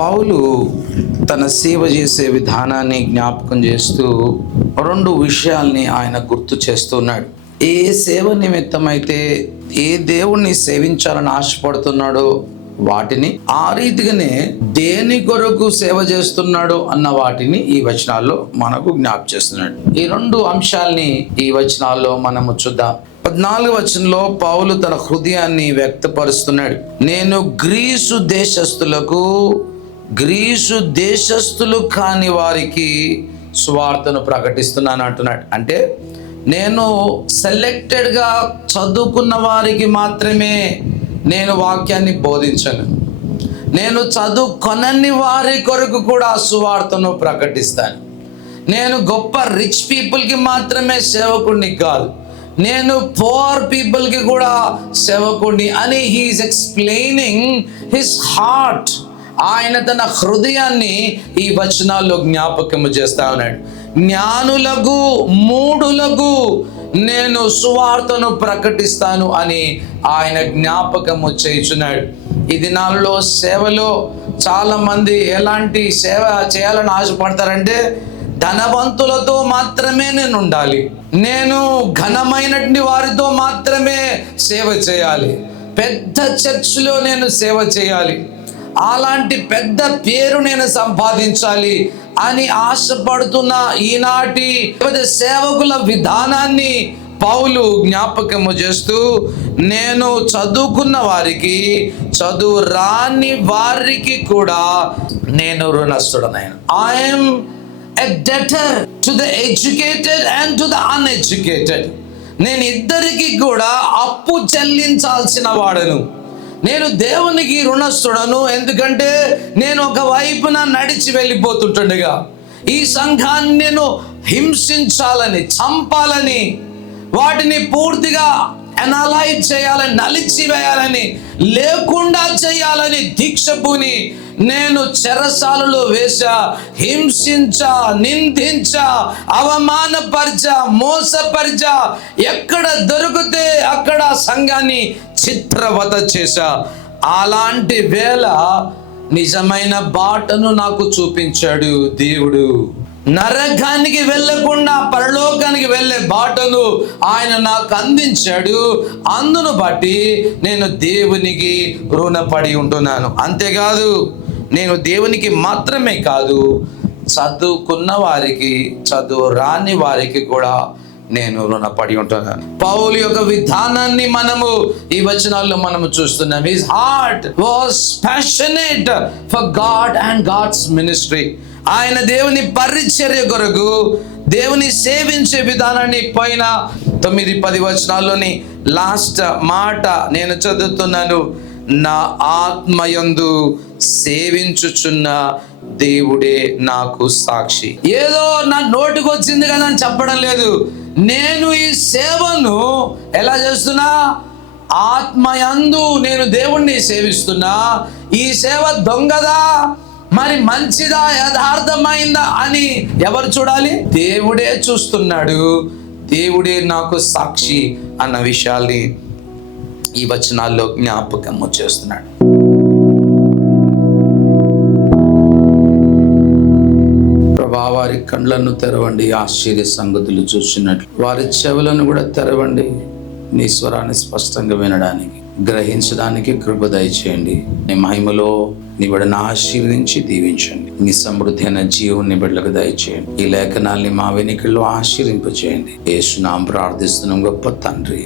పౌలు తన సేవ చేసే విధానాన్ని జ్ఞాపకం చేస్తూ రెండు విషయాల్ని ఆయన గుర్తు చేస్తున్నాడు. ఏ సేవ నిమిత్తమైతే ఏ దేవుణ్ణి సేవించాలని ఆశపడుతున్నాడో వాటిని ఆ రీతిగానే దేని కొరకు సేవ చేస్తున్నాడు అన్న వాటిని ఈ వచనాల్లో మనకు జ్ఞాప చేస్తున్నాడు. ఈ రెండు అంశాల్ని ఈ వచనాల్లో మనము చూద్దాం. పద్నాలుగు వచనంలో పౌలు తన హృదయాన్ని వ్యక్తపరుస్తున్నాడు. నేను గ్రీసు దేశస్థులకు గ్రీసు దేశస్థులు కాని వారికి స్వార్థను ప్రకటిస్తున్నాను అంటున్నాడు. అంటే నేను సెలెక్టెడ్గా చదువుకున్న వారికి మాత్రమే నేను వాక్యాన్ని బోధించను. నేను చదువు కొనని వారి కొరకు కూడా సువార్తను ప్రకటిస్తాను. నేను గొప్ప రిచ్ పీపుల్కి మాత్రమే సేవకుడిని కాదు. నేను పోర్ పీపుల్కి కూడా సేవకుడిని అని హీఈస్ ఎక్స్ప్లెయినింగ్ హిస్ హార్ట్ ఆయన తన హృదయాన్ని ఈ వచనాల్లో జ్ఞాపకము చేస్తా ఉన్నాడు. జ్ఞానులకు మూడులకు నేను సువార్తను ప్రకటిస్తాను అని ఆయన జ్ఞాపకము చేయుచున్నాడు. ఈ దినాల్లో సేవలో చాలా మంది ఎలాంటి సేవ చేయాలని ఆశపడతారంటే ధనవంతులతో మాత్రమే నేను ఉండాలి. నేను ఘనమైనటువంటి వారితో మాత్రమే సేవ చేయాలి. పెద్ద చర్చిలో నేను సేవ చేయాలి. అలాంటి పెద్ద పేరు నేను సంపాదించాలి అని ఆశపడుతున్న ఈనాటి సేవకుల విధానాన్ని పౌలు జ్ఞాపకము చేస్తూ నేను చదువుకున్న వారికి చదువు రాని వారికి కూడా నేను రుణస్తుడనైన I'm a debtor to the educated and to the uneducated నేను ఇద్దరికి కూడా అప్పు చెల్లించాల్సిన వాడను. నేను దేవునికి రుణస్థుడను. ఎందుకంటే నేను ఒక వైపున నడిచి వెళ్ళిపోతుంటుండగా ఈ సంఘాన్ని నేను హింసించాలని చంపాలని వాటిని పూర్తిగా ఎనాలైజ్ చేయాలని నలిచివేయాలని లేకుండా చేయాలని దీక్ష పూని నేను చెరసాలలో వేశా హింసించ నిందించ అవమానపరిచ మోసపరిచ ఎక్కడ దొరికితే అక్కడ సంఘాన్ని చిత్రవత చేశా. అలాంటి వేళ నిజమైన బాటను నాకు చూపించాడు దేవుడు. నరకానికి వెళ్ళకుండా పరలోకానికి వెళ్ళే బాటను ఆయన నాకు అందించాడు. అందును బట్టి నేను దేవునికి రుణపడి ఉంటున్నాను. అంతేకాదు నేను దేవునికి మాత్రమే కాదు చదువుకున్న వారికి చదువు రాని వారికి కూడా నేను రుణపడి ఉంటున్నాను. పౌలు యొక్క విధానాన్ని మనము ఈ వచనాల్లో మనము చూస్తున్నాం. His heart was passionate for God and God's ministry ఆయన దేవుని పరిచర్య కొరకు దేవుని సేవించే విధానాన్ని పైన తొమ్మిది పది వచనాల్లోని లాస్ట్ మాట నేను చదువుతున్నాను. నా ఆత్మయందు సేవించుచున్న దేవుడే నాకు సాక్షి. ఏదో నా నోటికి వచ్చింది కదా అని చెప్పడం లేదు. నేను ఈ సేవను ఎలా చేస్తున్నా? ఆత్మయందు నేను దేవుణ్ణి సేవిస్తున్నా. ఈ సేవ దొంగదా? మరి మంచిదా యథార్థమైందా అని ఎవరు చూడాలి? దేవుడే చూస్తున్నాడు. దేవుడే నాకు సాక్షి అన్న విషయాల్ని ఈ వచనాల్లో జ్ఞాపకము చేస్తున్నాడు. ప్రభా వారి కండ్లను తెరవండి ఆశ్చర్య సంగతులు చూసినట్లు వారి చెవులను కూడా తెరవండి. నీ స్వరాన్ని స్పష్టంగా వినడానికి. గ్రహించడానికి కృప దయచేయండి. నీ మహిమలో నీ బిడ్డను ఆశీర్వదించి దీవించండి. నీ సమృద్ధి అయిన జీవం నీ బిడ్డలకు దయచేయండి. ఈ లేఖనాల్ని మా వెనుకల్లో ఆశీర్వింపచేయండి. యేసునాం ప్రార్థిస్తున్నాం గొప్ప తండ్రి.